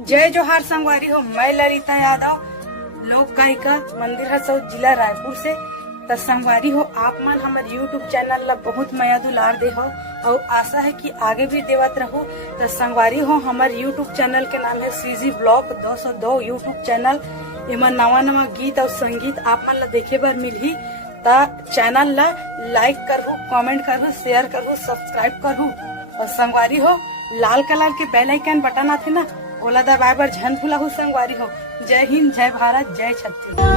जय जोहार संगवारी हो। मैं ललिता यादव, लोक गायिका, मंदिर हसौद, जिला रायपुर से। तो संगवारी हो, आप मन हमारे यूट्यूब चैनल ला बहुत माया दुलार दे हो और आशा है कि आगे भी देवत रहो। तो संगवारी हो, हमारे यूट्यूब चैनल के नाम है सीजी ब्लॉग 202 यूट्यूब चैनल। इमा नवा नवा गीत और संगीत आप मन ला देखे बर मिलही। ता चैनल ला लाइक करहु, कमेंट करहु, शेयर करहु, सब्सक्राइब करहु। और संगवारी हो, लाल कलर के बेल आइकन बटन आथे ना, ओला दबाए बर झन भूलहु संगवारी हो। जय हिंद, जय भारत, जय छत्तीसगढ़।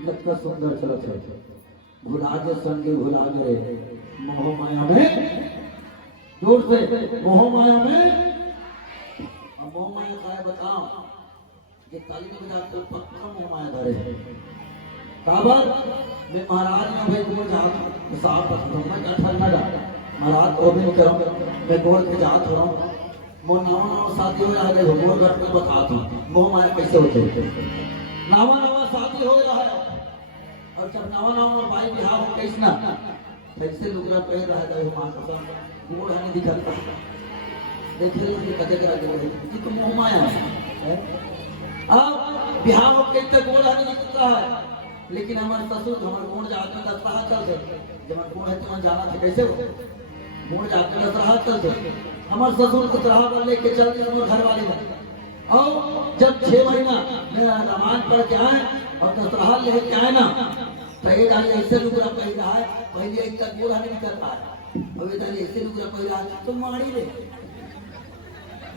कितना सुंदर चलत है। भुला के संगे भुला गए मोह माया में, जोर से मोह माया में। अब मोह माया का है बताओ, ये ताली में बजा तो पक्का मोह माया धरे है। काबर मैं महाराज में भाई गोड़ जात साफ रखता मैं कठर न जा महाराज को भी करूं, मैं गोड़ के जात हो रहा हूं। मोर नवा शादी हो रहा है, गोड़ गट में बताता हूं मोह माया कैसे होते। नवा शादी हो रहा है और जब नवा भाई बिहार हो कैसना कैसे लुगरा पहन रहा है मान गोड़ हमें दिखता देखे लोग कदे करा गोड़ कि तुम मोह माया है। अब बिहार हो कैसे गोड़ हमें दिखता है, लेकिन हमारे ससुर हमारे गोड़ जाते में 10 राह चल गए। जब गोड़ है तो जाना था कैसे हो गोड़ जाते में 10 राह चल गए। हमारे ससुर को राह पर लेके चल गए हमारे घर वाले में। और जब 6 महीना में रामायण पढ़ के आए और 10 राह लेके आए ना, पहले डाली ऐसे लुगरा पहन रहा है, पहले एक तक गोड़ हमें निकल रहा है, अब डाली ऐसे लुगरा पहन रहा है तो मारी ले।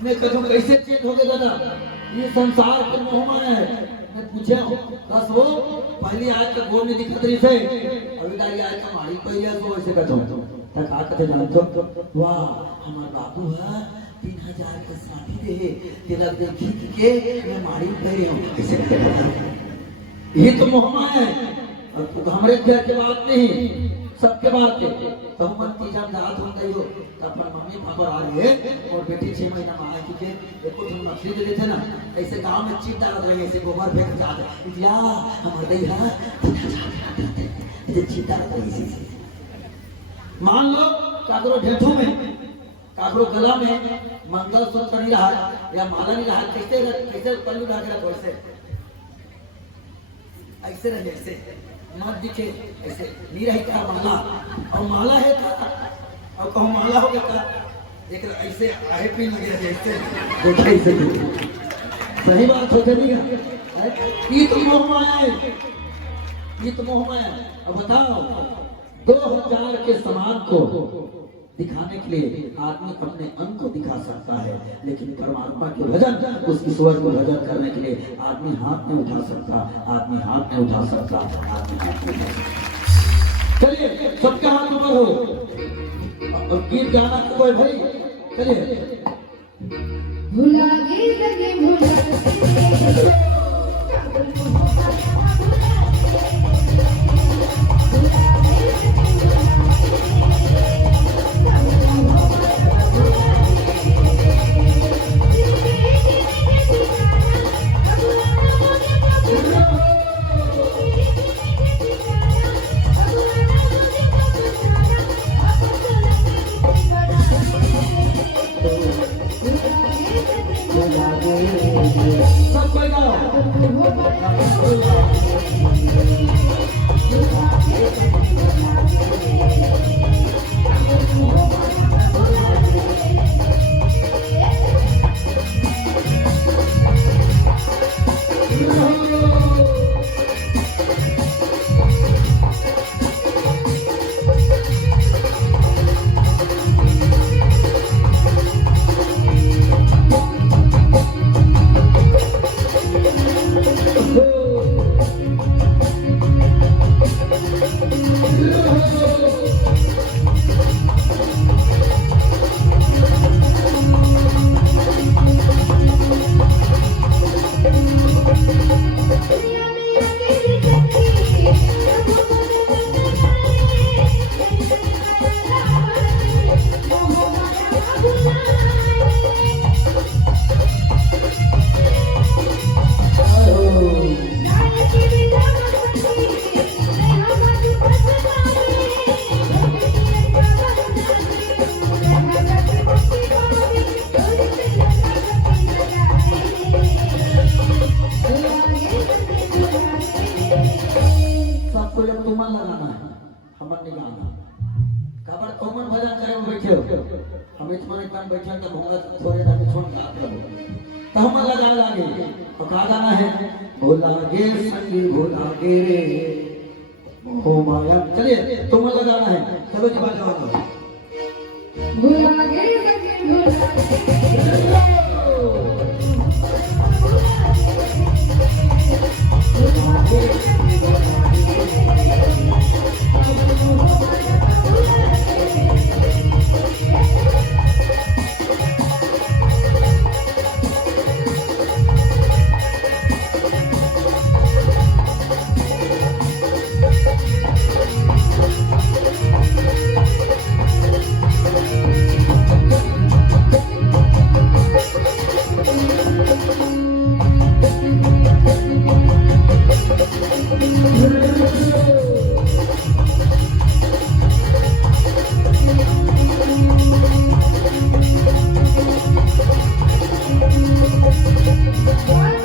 मैं कहूँ कैसे चेक हो गया दादा, ये संसार के मोह माया है। मैं पूछे बस वो पहली आज तक गोड़ नहीं दिखत रही थे, अभी डाली आज तक मारी पहले तो ऐसे कहता हूँ तक आ कहते जानते वाह हमारा बाबू है 3000 के साथी दे तेरा देखी के मैं मारी पहले हूँ ऐसे कहते। ये तो मोह माया है। और तो हमारे घर के बात नहीं, सबके बात है। तो हम तीजा जात हो गई हो तो अपन मम्मी पापा आ रहे और बेटी 6 महीना मांगा कि देखो तुम मछली दे देते ना, ऐसे गांव में चीट डाल रहे ऐसे गोबर फेंक जाते या हम दे हां ये चीट डाल रहे। मान लो काकरो ढेठू में काकरो गला में मंगलसूत्र नहीं रहा या माला नहीं रहा, कैसे पल्लू ढाक रहा वैसे ऐसे रहे ऐसे मत दिखे ऐसे नहीं रही का माला और माला है का और कहो माला हो गया देख ऐसे आए पी लगे ऐसे देखा ऐसे सही बात हो जाएगी। ये तो मोह माया है, ये तो मोह माया है। अब बताओ 2000 के समान को दिखाने के लिए आदमी अपने अंग को दिखा सकता है, लेकिन परमात्मा के भजन उसकी स्वर को भजन करने के लिए आदमी हाथ में उठा सकता, आदमी हाथ में उठा सकता, आदमी हाथ में उठा सकता। चलिए सबका हाथ ऊपर हो और गीत गाना कोई भाई चलिए। भुला गई लगे भुला भुला गे सब कोई गाओ सबको जब तुमन लगाना है हमन निकालना काबर तुमन भजन करे में बैठे हो हम इतमान एकदम बैठे तो भोंगा थोड़े तक छोड़ का तो हमन लगा लागे और का गाना है भोला गे संगी भोला गे रे हो माया चलिए तुमन लगाना है चलो जी बजाओ भुला गए सके भुला One